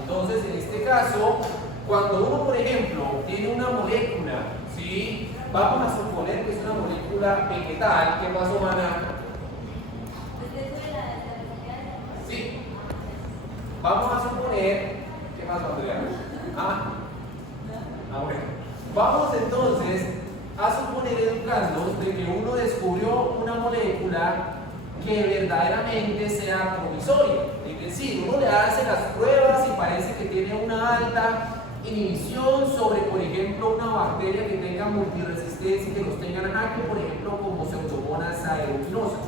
Entonces, en este caso, cuando uno, por ejemplo, tiene una molécula, ¿sí? Vamos a suponer que es una molécula vegetal, ¿qué pasó, Mana? Sí. Vamos a suponer, ¿qué pasó, Andrea? Bueno. Vamos entonces a suponer, educandos, de que uno descubrió una molécula que verdaderamente sea promisoria. Es decir, uno le hace las pruebas y parece que tiene una alta inhibición sobre, por ejemplo, una bacteria que tenga multiresistencia y que los tengan acá, por ejemplo, como Pseudomonas aeruginosa.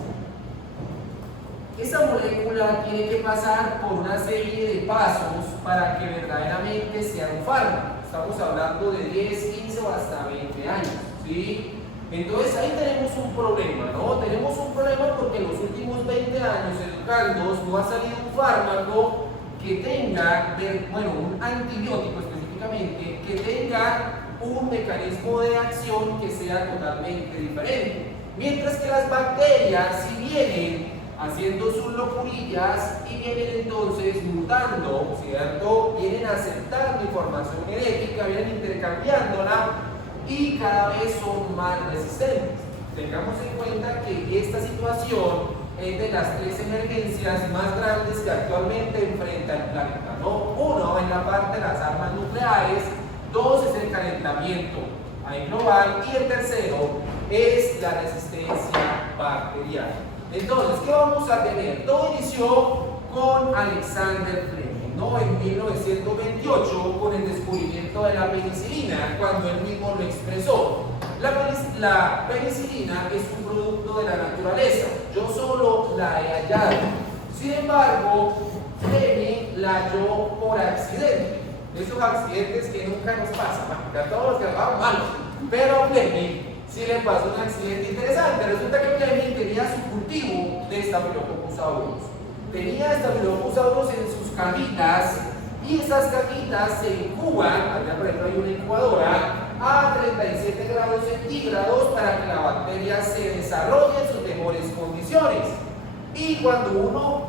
Esa molécula tiene que pasar por una serie de pasos para que verdaderamente sea un fármaco. Estamos hablando de 10, 15 o hasta 20 años, ¿sí? Entonces ahí tenemos un problema, ¿no? Tenemos un problema porque en los últimos 20 años, educandos, no ha salido un fármaco que tenga, bueno, un antibiótico específicamente, que tenga un mecanismo de acción que sea totalmente diferente. Mientras que las bacterias, si vienen haciendo sus locurillas y vienen entonces mutando, ¿cierto? Vienen aceptando información genética, vienen intercambiándola y cada vez son más resistentes. Tengamos en cuenta que esta situación es de las 3 emergencias más grandes que actualmente enfrenta el planeta, ¿no? Uno, en la parte de las armas nucleares; 2, es el calentamiento global; y el tercero es la resistencia bacteriana. Entonces, ¿qué vamos a tener? Todo inició con Alexander Fleming, ¿no? En 1928, con el descubrimiento de la penicilina, cuando él mismo lo expresó. La penicilina es un producto de la naturaleza, yo solo la he hallado. Sin embargo, Fleming la halló por accidente. Esos accidentes que nunca nos pasan, que a todos los que vamos mal, pero a Fleming sí le pasó un accidente interesante. Resulta que Fleming tenía su cultivo de Staphylococcus aureus. Tenía Staphylococcus aureus en sus cajitas y esas cajitas se incuban, acá por ejemplo hay una incubadora, a 37 grados centígrados para que la bacteria se desarrolle en sus mejores condiciones. Y cuando uno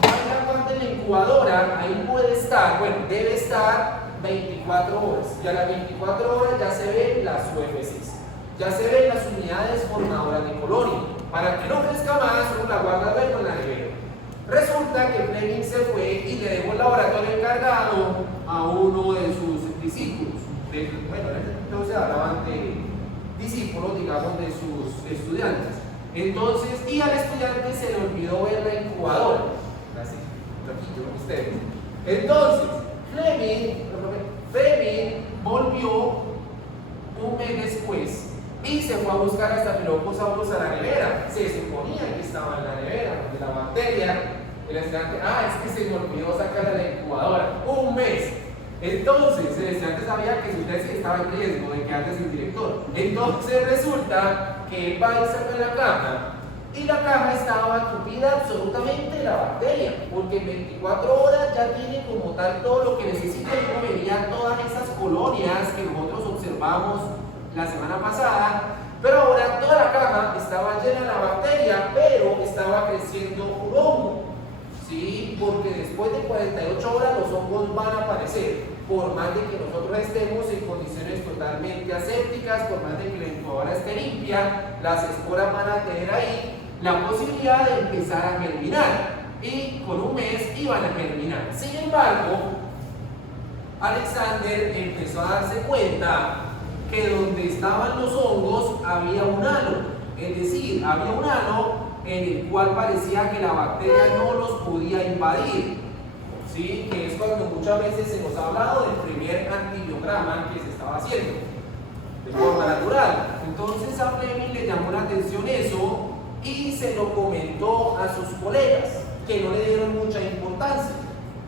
vaya a parte de la incubadora, ahí puede estar, bueno, debe estar 24 horas. Y a las 24 horas ya se ven las UFCs. Ya se ven las unidades formadoras de colonia. Para que no crezca más, uno la guarda luego en la nevera. Resulta que Fleming se fue y le dejó el laboratorio encargado a uno de sus discípulos. Bueno, entonces hablaban de discípulos, digamos, de sus estudiantes. Entonces, y al estudiante se le olvidó ver la incubadora. Así, aquí con ustedes. Entonces, Fleming volvió un mes después y se fue a buscar a Staphylococcus aureus a la nevera. Se suponía que estaba en la nevera de la bacteria. El estudiante, es que se me olvidó sacar la incubadora. Un mes. Entonces, el estudiante sabía que su tesis estaba en riesgo de quedarse sin director. Entonces resulta que él va y saca la caja y la caja estaba tupida absolutamente de la bacteria, porque en 24 horas ya tiene como tal todo lo que necesita y uno vería todas esas colonias que nosotros observamos la semana pasada, pero ahora toda la caja estaba llena de la bacteria, pero estaba creciendo un hongo, ¿sí? Porque después de 48 horas los hongos van a aparecer, por más de que nosotros estemos en condiciones totalmente asépticas, por más de que la incubadora esté limpia, las esporas van a tener ahí la posibilidad de empezar a germinar, y con un mes iban a germinar. Sin embargo, Alexander empezó a darse cuenta que donde estaban los hongos había un halo, es decir, había un halo en el cual parecía que la bacteria no los podía invadir, ¿sí? Que es cuando muchas veces se nos ha hablado del primer antibiograma que se estaba haciendo de forma natural. Entonces a Fleming le llamó la atención eso y se lo comentó a sus colegas, que no le dieron mucha importancia.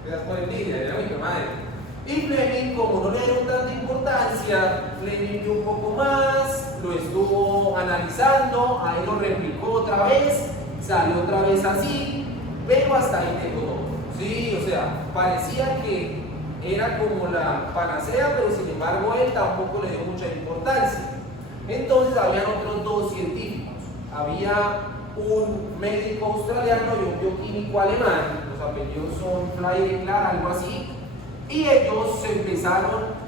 Gracias por envidia, era mi madre. Y Fleming, como no le dieron tanta importancia, Fleming vio un poco más, lo estuvo analizando, ahí lo replicó otra vez, salió otra vez así, pero hasta ahí quedó todo. Sí, o sea, parecía que era como la panacea, pero sin embargo él tampoco le dio mucha importancia. Entonces habían otros 2 científicos, había un médico australiano y un bioquímico alemán. Los apellidos son Flair, algo así, y ellos se empezaron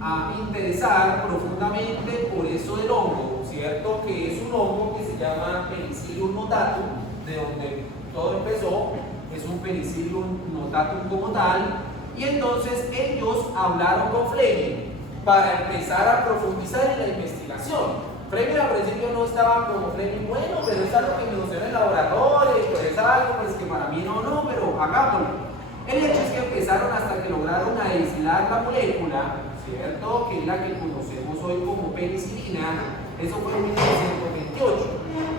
a interesar profundamente por eso del hongo, ¿cierto? Que es un hongo que se llama Penicillium notatum, de donde todo empezó, es un Penicillium notatum como tal, y entonces ellos hablaron con Fleming para empezar a profundizar en la investigación. Fleming al principio no estaba como Fleming, bueno, pero es algo que me funciona en el laboratorio, pero es algo pues, que para mí no, pero hagámoslo. El hecho es que empezaron hasta que lograron aislar la molécula, ¿cierto? Que es la que conocemos hoy como penicilina. Eso fue en 1928.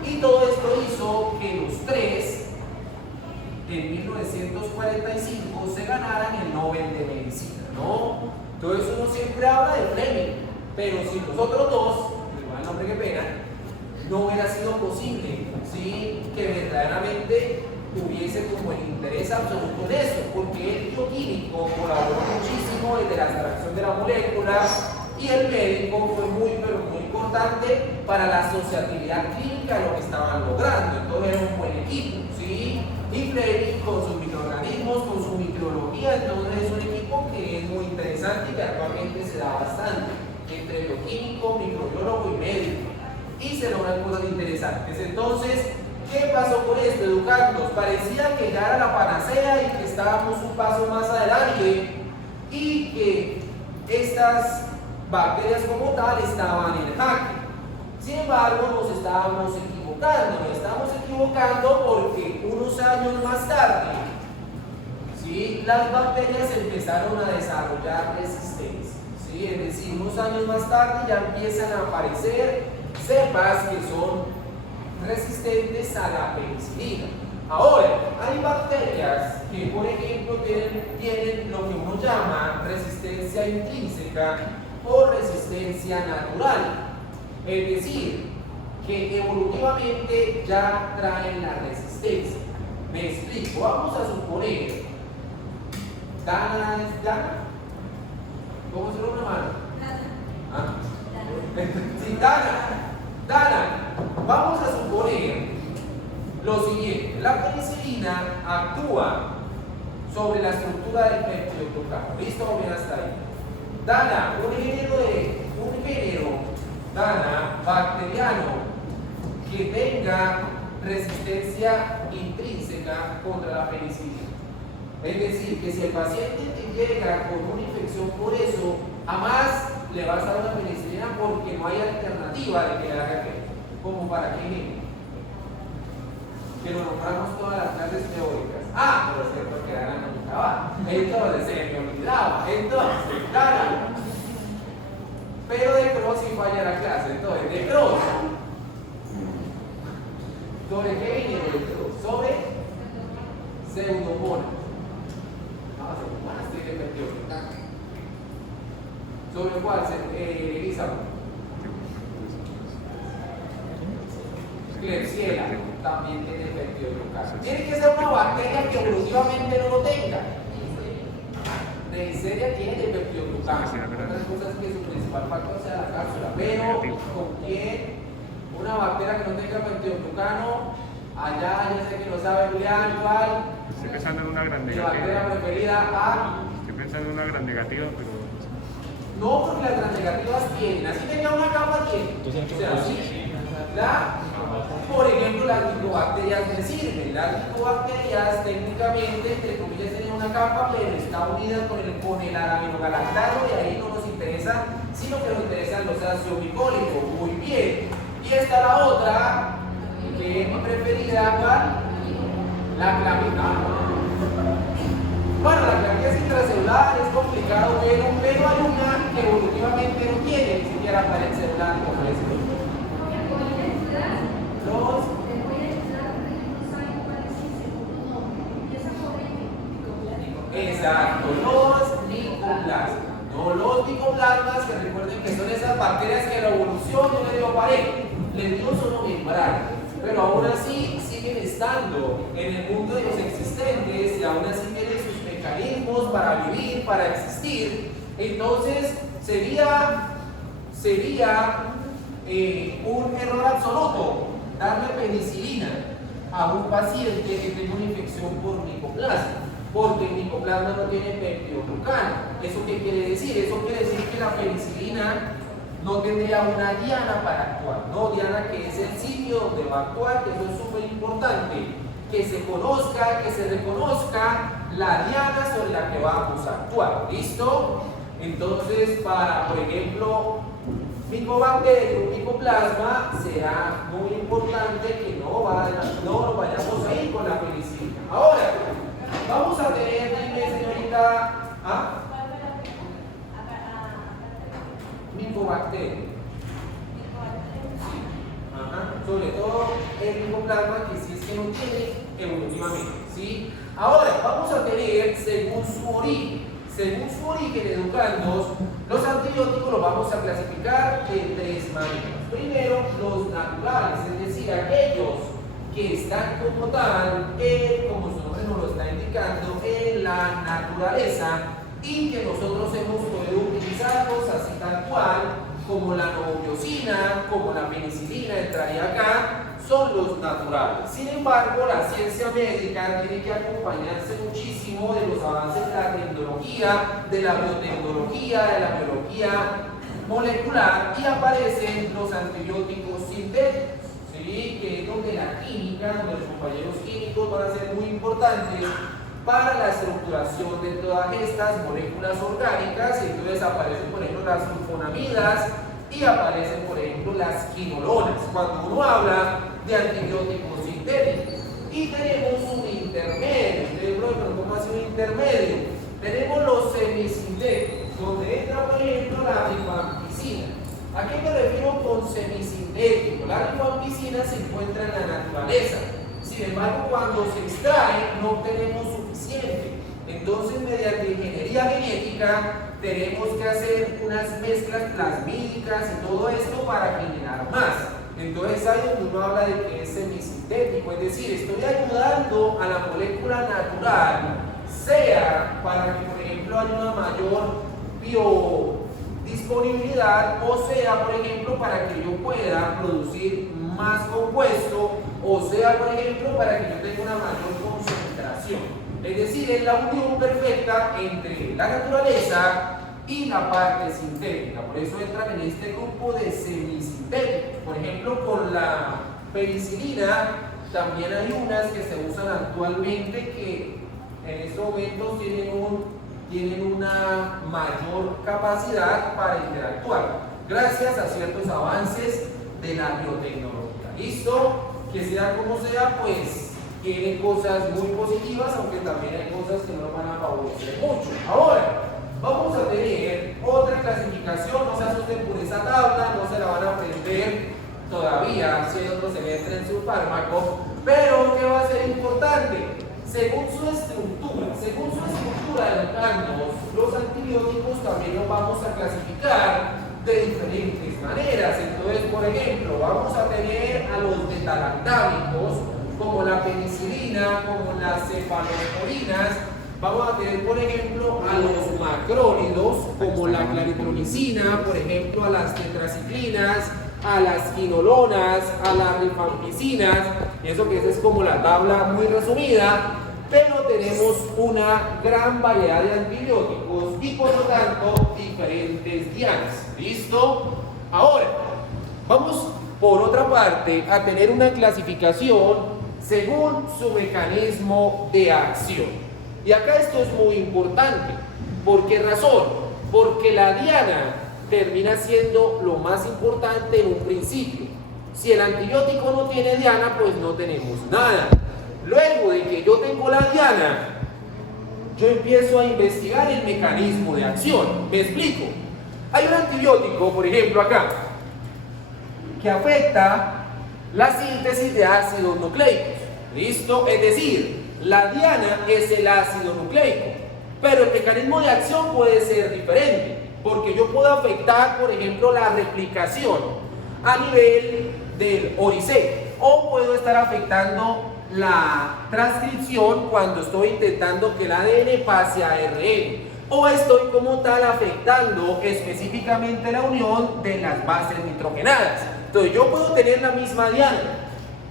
Y todo esto hizo que los tres, en 1945, se ganaran el Nobel de Medicina, ¿no? Entonces uno siempre habla de Fleming, pero si nosotros dos, igual nombre que pena, no hubiera sido posible, ¿sí? Que verdaderamente tuviese como el interés absoluto en eso, porque el bioquímico colaboró muchísimo desde la extracción de la molécula y el médico fue muy importante para la asociatividad clínica de lo que estaban logrando. Entonces era un buen equipo, ¿sí? Y Fleming con sus microorganismos, con su microbiología, entonces es un equipo que es muy interesante y que actualmente se da bastante entre bioquímico, microbiólogo y médico, y se logran cosas interesantes. Entonces, ¿qué pasó con esto? Educarnos. Parecía que ya era la panacea y que estábamos un paso más adelante y que estas bacterias como tal estaban en jaque. Sin embargo, nos estábamos equivocando porque unos años más tarde, ¿sí? Las bacterias empezaron a desarrollar resistencia, ¿sí? Es decir, unos años más tarde ya empiezan a aparecer cepas que son resistentes a la penicilina. Ahora, hay bacterias que, por ejemplo, tienen lo que uno llama resistencia intrínseca o resistencia natural. Es decir, que evolutivamente ya traen la resistencia. Me explico, vamos a suponer, Dana, ¿cómo se llama una mano? ¿Ah? Sí, Dana, vamos a suponer lo siguiente: la penicilina actúa sobre la estructura del peptidoglucano. ¿Listo o bien hasta ahí? Dana, un género bacteriano que tenga resistencia intrínseca contra la penicilina. Es decir, que si el paciente te llega con una infección por eso, jamás le vas a dar una penicilina porque no hay alternativa de que le haga efecto. ¿Como para qué ejemplo? Que lo nombramos todas las clases teóricas. Ah, pero es cierto que Dana nunca va. Entonces se me olvidaba. Entonces, Dana. Pero de Cross sí falla la clase. Entonces, de Cross. ¿Sobre qué viene de Cross? Sobre pseudomonas. No, pseudomonas tiene peptidoglucano. ¿Sobre cuál? Elizabeth. Klebsiella también tiene peptidoglucano. Tiene que ser una bacteria que evolutivamente no lo tenga. Neisseria tiene peptidoglucano. Otras cosas que su principal factor sea la cápsula. Pero con quién una bacteria que no tenga peptidoglucano, allá ya sé que lo sabe Julián, ¿cuál? Estoy pensando en una gran negativa. Mi bacteria preferida, Estoy pensando en una gran negativa, pero no, porque las transnegativas tienen, así tenga una capa tiene. O sea, sí, por ejemplo, las micobacterias me sirven. Las micobacterias técnicamente, entre comillas, tienen una capa, pero está unida con el araminogalactano y ahí no nos interesa, sino que nos interesan los ácidos glicólicos. Muy bien. Y está la otra, que es mi preferida, ¿cuál? La clamida. Bueno, la clamidia intracelular es complicado, pero hay una que evolutivamente no tiene ni siquiera pared celular como esto. Exacto, los micoplasmas. No los micoplasmas, que recuerden que son esas bacterias que la evolución no le dio pared, le dio solo membrana, pero aún así siguen estando en el mundo de los existentes y aún así tienen sus mecanismos para vivir, para existir. Entonces sería un error absoluto darle penicilina a un paciente que tenga una infección por micoplasma, porque el micoplasma no tiene peptidoglucano. ¿Eso qué quiere decir? Eso quiere decir que la penicilina no tendría una diana para actuar, ¿no? Diana, que es el sitio donde va a actuar, que eso es súper importante, que se conozca, que se reconozca la diana sobre la que vamos a actuar, ¿listo? Entonces, para, por ejemplo, micobacterio, micoplasma, será muy importante que no nos vayamos a ir con la penicilina. Ahora, vamos a tener, dime señorita, micobacterio. Sí. Ajá. Sobre todo el micoplasma, que si es que no tiene evolutivamente, ¿sí? Ahora, vamos a tener, según su origen, educandos, los antibióticos los vamos a clasificar de tres maneras. Primero, los naturales, es decir, aquellos que están como tal, como su nombre nos lo está indicando, en la naturaleza, y que nosotros hemos podido utilizarlos así tal cual, como la novobiosina, como la penicilina, entraría acá, son los naturales. Sin embargo, la ciencia médica tiene que acompañarse muchísimo de los avances de la tecnología, de la biotecnología, de la biología molecular, y aparecen los antibióticos sintéticos, ¿sí? Que es donde la química, donde los compañeros químicos van a ser muy importantes para la estructuración de todas estas moléculas orgánicas. Y entonces aparecen, por ejemplo, las sulfonamidas y aparecen, por ejemplo, las quinolonas, cuando uno habla de antibióticos sintéticos. Y tenemos un intermedio. ¿Cómo hace un intermedio? Tenemos los semisintéticos, donde entra, por ejemplo, la rifampicina. ¿A qué me refiero con semisintético? La rifampicina se encuentra en la naturaleza. Sin embargo, cuando se extrae, no tenemos suficiente. Entonces, mediante ingeniería genética, tenemos que hacer unas mezclas plasmídicas y todo esto para generar más. Entonces, ahí donde uno habla de que es semisintético, es decir, estoy ayudando a la molécula natural, sea para que, por ejemplo, haya una mayor biodisponibilidad, o sea, por ejemplo, para que yo pueda producir más compuesto, o sea, por ejemplo, para que yo tenga una mayor concentración. Es decir, es la unión perfecta entre la naturaleza y la parte sintética. Por eso entran en este grupo de semisintéticos. Por ejemplo, con la penicilina también hay unas que se usan actualmente que en estos momentos tienen una mayor capacidad para interactuar, gracias a ciertos avances de la biotecnología. ¿Listo? Que sea como sea, pues tiene cosas muy positivas, aunque también hay cosas que no nos van a favorecer mucho. Ahora, vamos a tener otra clasificación. No se asusten por esa tabla, no se la van a aprender todavía, si hay otro semestre en su fármaco, pero que va a ser importante, según su estructura de los antibióticos también los vamos a clasificar de diferentes maneras. Entonces, por ejemplo, vamos a tener a los beta-lactámicos, como la penicilina, como las cefalosporinas. Vamos a tener, por ejemplo, a los macrólidos, como la claritromicina, por ejemplo, a las tetraciclinas, a las quinolonas, a las rifampicinas. Eso que es como la tabla muy resumida, pero tenemos una gran variedad de antibióticos y, por lo tanto, diferentes dianas. ¿Listo? Ahora, vamos por otra parte a tener una clasificación según su mecanismo de acción. Y acá esto es muy importante. ¿Por qué razón? Porque la diana termina siendo lo más importante en un principio. Si el antibiótico no tiene diana, pues no tenemos nada. Luego de que yo tengo la diana, yo empiezo a investigar el mecanismo de acción. ¿Me explico? Hay un antibiótico, por ejemplo acá, que afecta la síntesis de ácidos nucleicos. ¿Listo? Es decir, la diana es el ácido nucleico, pero el mecanismo de acción puede ser diferente, porque yo puedo afectar, por ejemplo, la replicación a nivel del ORIC, o puedo estar afectando la transcripción cuando estoy intentando que el ADN pase a ARN, o estoy como tal afectando específicamente la unión de las bases nitrogenadas. Entonces yo puedo tener la misma diana,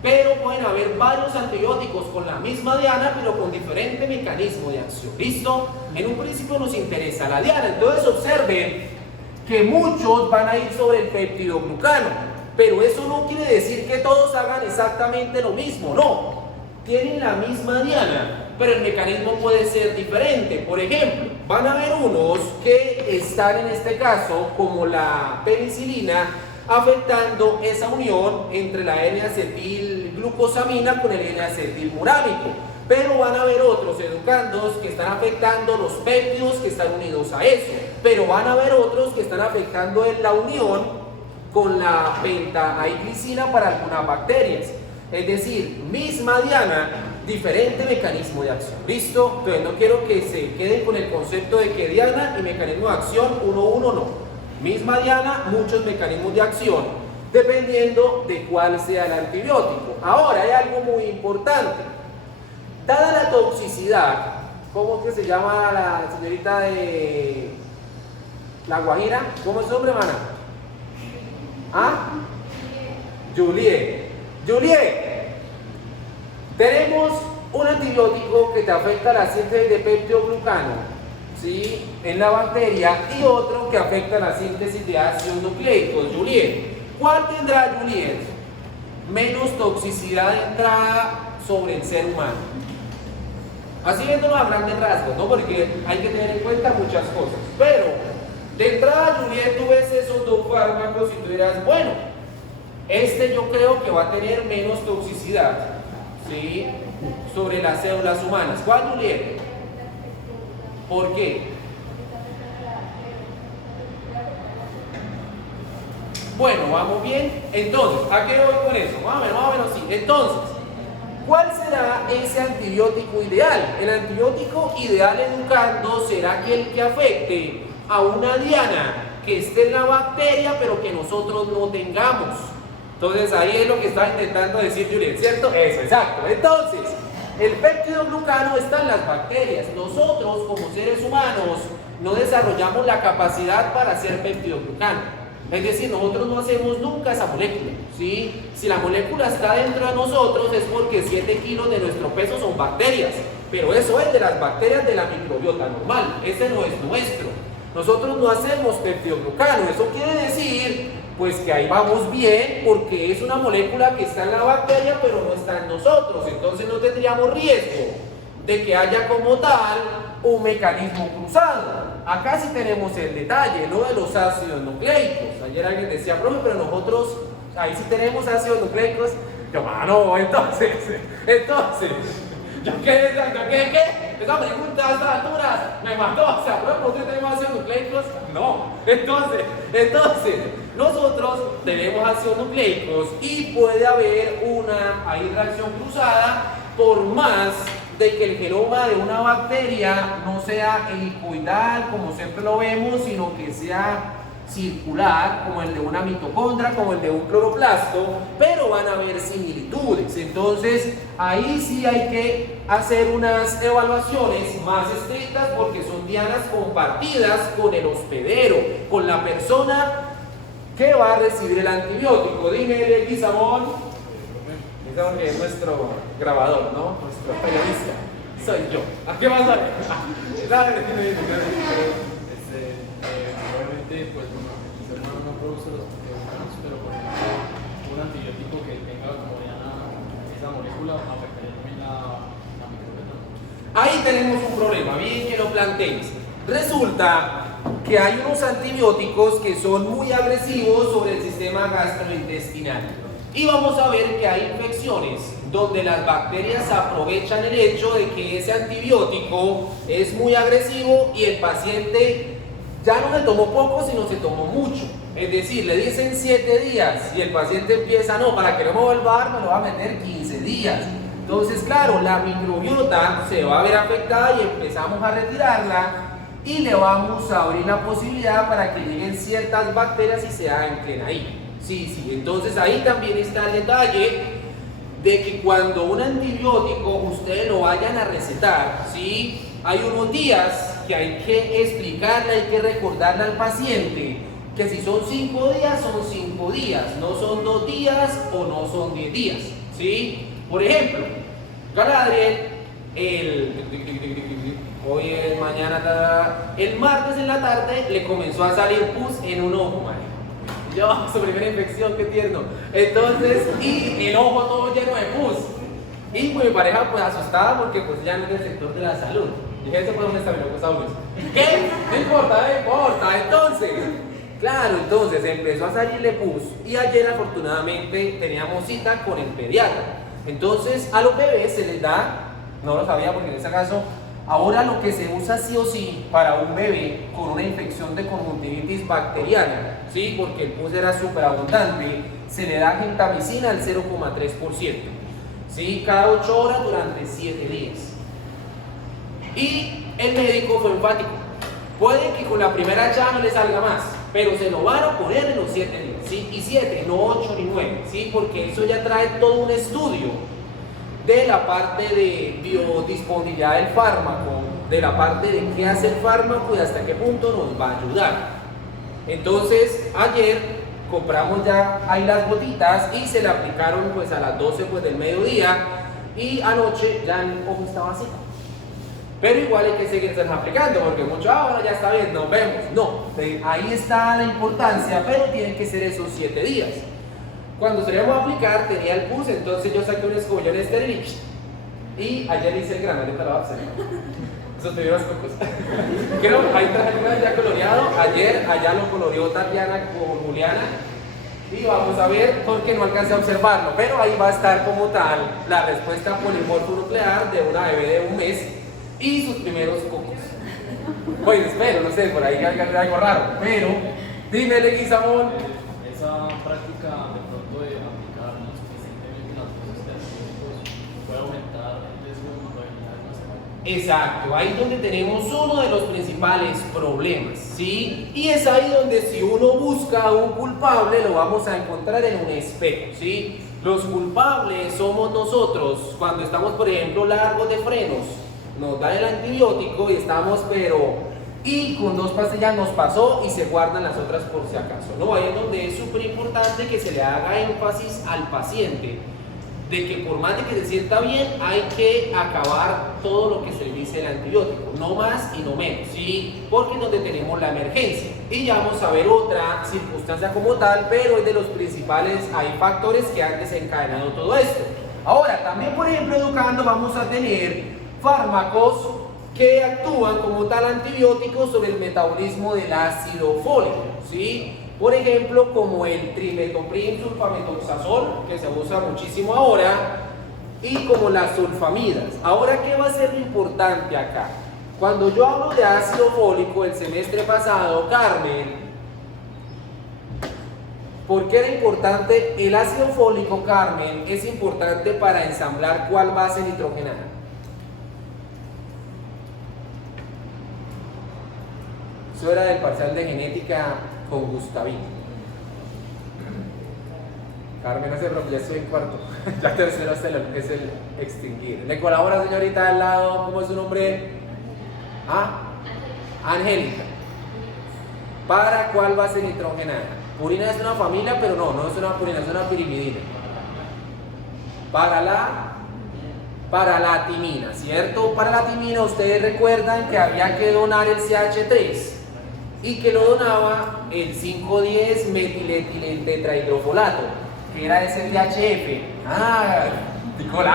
pero pueden haber varios antibióticos con la misma diana, pero con diferente mecanismo de acción. ¿Listo? En un principio nos interesa la diana, entonces observen que muchos van a ir sobre el peptidoglucano, pero eso no quiere decir que todos hagan exactamente lo mismo, no. Tienen la misma diana, pero el mecanismo puede ser diferente. Por ejemplo, van a haber unos que están en este caso, como la penicilina, afectando esa unión entre la N-acetilglucosamina con el N-acetilmurámico. Pero van a haber otros educandos que están afectando los péptidos que están unidos a eso. Pero van a haber otros que están afectando en la unión con la pentaiglicina para algunas bacterias. Es decir, misma diana, diferente mecanismo de acción. ¿Listo? Entonces no quiero que se queden con el concepto de que diana y mecanismo de acción, uno no. Misma diana, muchos mecanismos de acción, dependiendo de cuál sea el antibiótico. Ahora hay algo muy importante. Dada la toxicidad, ¿cómo es que se llama la señorita de La Guajira? ¿Cómo es su nombre, hermana? ¿Ah? Juliet. Juliet, tenemos un antibiótico que te afecta la síntesis de peptidoglucano, ¿sí?, en la bacteria, y otro que afecta la síntesis de ácidos nucleicos. Juliet, ¿cuál tendrá, Juliet, menos toxicidad de entrada sobre el ser humano? Así viéndolo a grandes rasgos, ¿no? Porque hay que tener en cuenta muchas cosas. Pero, de entrada, Juliet, tú ves esos dos fármacos y tú dirás, bueno, este yo creo que va a tener menos toxicidad, ¿sí?, sobre las células humanas. ¿Cuál, Juliet? ¿Por qué? Bueno, vamos bien. Entonces, ¿a qué voy con eso? Más o menos sí. Entonces, ¿cuál será ese antibiótico ideal? El antibiótico ideal, educando, será aquel que afecte a una diana que esté en la bacteria, pero que nosotros no tengamos. Entonces, ahí es lo que estaba intentando decir Juliet, ¿cierto? Eso, exacto. Entonces, el peptidoglucano está en las bacterias. Nosotros, como seres humanos, no desarrollamos la capacidad para hacer peptidoglucano. Es decir, nosotros no hacemos nunca esa molécula, ¿sí? Si la molécula está dentro de nosotros es porque 7 kilos de nuestro peso son bacterias. Pero eso es de las bacterias de la microbiota normal. Ese no es nuestro. Nosotros no hacemos peptidoglucano. Eso quiere decir, pues, que ahí vamos bien, porque es una molécula que está en la bacteria pero no está en nosotros. Entonces no tendríamos riesgo de que haya como tal un mecanismo cruzado. Acá sí tenemos el detalle, ¿no?, de los ácidos nucleicos. Ayer alguien decía, profe, pero nosotros ahí sí tenemos ácidos nucleicos. Yo, mano, entonces, ¿yo qué? Esa pregunta a estas alturas me mató. O sea, ¿por qué tenemos ácidos nucleicos? No. Entonces, nosotros tenemos ácidos nucleicos y puede haber una reacción cruzada, por más de que el genoma de una bacteria no sea helicoidal, como siempre lo vemos, sino que sea circular, como el de una mitocondria, como el de un cloroplasto, pero van a haber similitudes. Entonces, ahí sí hay que hacer unas evaluaciones más estrictas, porque son dianas compartidas con el hospedero, con la persona que va a recibir el antibiótico. Dime, Guizamón, que es nuestro grabador, ¿no? Nuestro periodista. Soy yo. ¿A qué vas a ver? Obviamente, pues, el ser humano no produce los antibióticos, pero por ejemplo, un antibiótico que tenga como diana esa molécula afectaría también la microbiota. Ahí tenemos un problema, bien que lo plantees. Resulta que hay unos antibióticos que son muy agresivos sobre el sistema gastrointestinal. Y vamos a ver que hay infecciones donde las bacterias aprovechan el hecho de que ese antibiótico es muy agresivo y el paciente ya no se tomó poco, sino se tomó mucho. Es decir, le dicen 7 días y el paciente empieza, no, para que no me vuelva a dar, me lo va a meter 15 días. Entonces, claro, la microbiota se va a ver afectada y empezamos a retirarla y le vamos a abrir la posibilidad para que lleguen ciertas bacterias y se anclen ahí. Sí, entonces ahí también está el detalle de que cuando un antibiótico ustedes lo vayan a recetar, ¿sí?, hay unos días que hay que explicarle, hay que recordarle al paciente que si son 5 días, son 5 días, no son 2 días o no son 10 días, ¿sí? Por ejemplo, Galadriel, el martes en la tarde le comenzó a salir pus en un ojo, marica. Yo, su primera infección, qué tierno. Entonces, y el ojo todo lleno de pus. Y pues, mi pareja pues asustada porque pues ya no es del sector de la salud. Dije, eso fue un estafilococcus. ¿Qué? No importa, no importa. Entonces, claro, entonces empezó a salirle pus. Y ayer afortunadamente teníamos cita con el pediatra. Entonces, a los bebés se les da, no lo sabía porque en ese caso, ahora lo que se usa sí o sí para un bebé con una infección de conjuntivitis bacteriana, ¿sí? Porque el pus era súper abundante, se le da gentamicina al 0,3%, ¿sí? Cada 8 horas durante 7 días. Y el médico fue enfático. Puede que con la primera ya no le salga más, pero se lo van a poner en los 7 días, ¿sí? Y 7, no 8 ni 9, ¿sí? Porque eso ya trae todo un estudio de la parte de biodisponibilidad del fármaco, de la parte de qué hace el fármaco y hasta qué punto nos va a ayudar. Entonces, ayer compramos ya ahí las gotitas y se le aplicaron pues a las 12 pues, del mediodía y anoche ya el ojo estaba así. Pero igual hay que seguirse aplicando porque mucho, ahora ya está bien, nos vemos. No, ahí está la importancia, pero tienen que ser esos 7 días. Cuando se le iba a aplicar tenía el pus, entonces yo saqué un escollón estéril y ayer hice el grano de la esos primeros cocos. Creo, ahí traje una ya coloreado, ayer allá lo coloreó Tatiana con Juliana y vamos a ver porque no alcancé a observarlo, pero ahí va a estar como tal la respuesta polimorfonuclear de una bebé de 1 mes y sus primeros cocos. Pues espero, no sé, por ahí hay algo raro, pero dime, Leguizamón. Esa práctica de pronto de aplicar suficientemente las dosis de antibióticos puede aumentar el riesgo de mortalidad en la semana. Exacto, ahí es donde tenemos uno de los principales problemas, ¿sí? Y es ahí donde si uno busca a un culpable lo vamos a encontrar en un espejo, ¿sí? Los culpables somos nosotros cuando estamos, por ejemplo, largos de frenos, nos dan el antibiótico y estamos, y con 2 pastillas nos pasó y se guardan las otras por si acaso, ¿no? Ahí es donde es súper importante que se le haga énfasis al paciente de que por más de que se sienta bien hay que acabar todo lo que se le dice el antibiótico, no más y no menos, ¿sí? Porque es donde tenemos la emergencia y ya vamos a ver otra circunstancia como tal, pero es de los principales, hay factores que han desencadenado todo esto. Ahora, también por ejemplo educando vamos a tener fármacos que actúan como tal antibióticos sobre el metabolismo del ácido fólico, ¿sí? Por ejemplo, como el trimetoprim sulfamethoxazol, que se usa muchísimo ahora, y como las sulfamidas. Ahora, ¿qué va a ser lo importante acá? Cuando yo hablo de ácido fólico el semestre pasado, Carmen, ¿por qué era importante el ácido fólico, Carmen? Es importante para ensamblar cuál base nitrogenada. Eso era del parcial de genética con Gustavín. Carmen, no se preocupe, ya estoy en cuarto. Ya tercero es el extinguir. ¿Le colabora, señorita al lado? ¿Cómo es su nombre? ¿Ah? Angélica. ¿Para cuál base nitrogenada? Purina es una familia, pero no es una purina, es una pirimidina. Para la timina, ¿cierto? Para la timina ustedes recuerdan que había que donar el CH3 y que lo donaba el 5,10 metiletilentetrahidrofolato, que era ese DHF. Ah, Nicolás,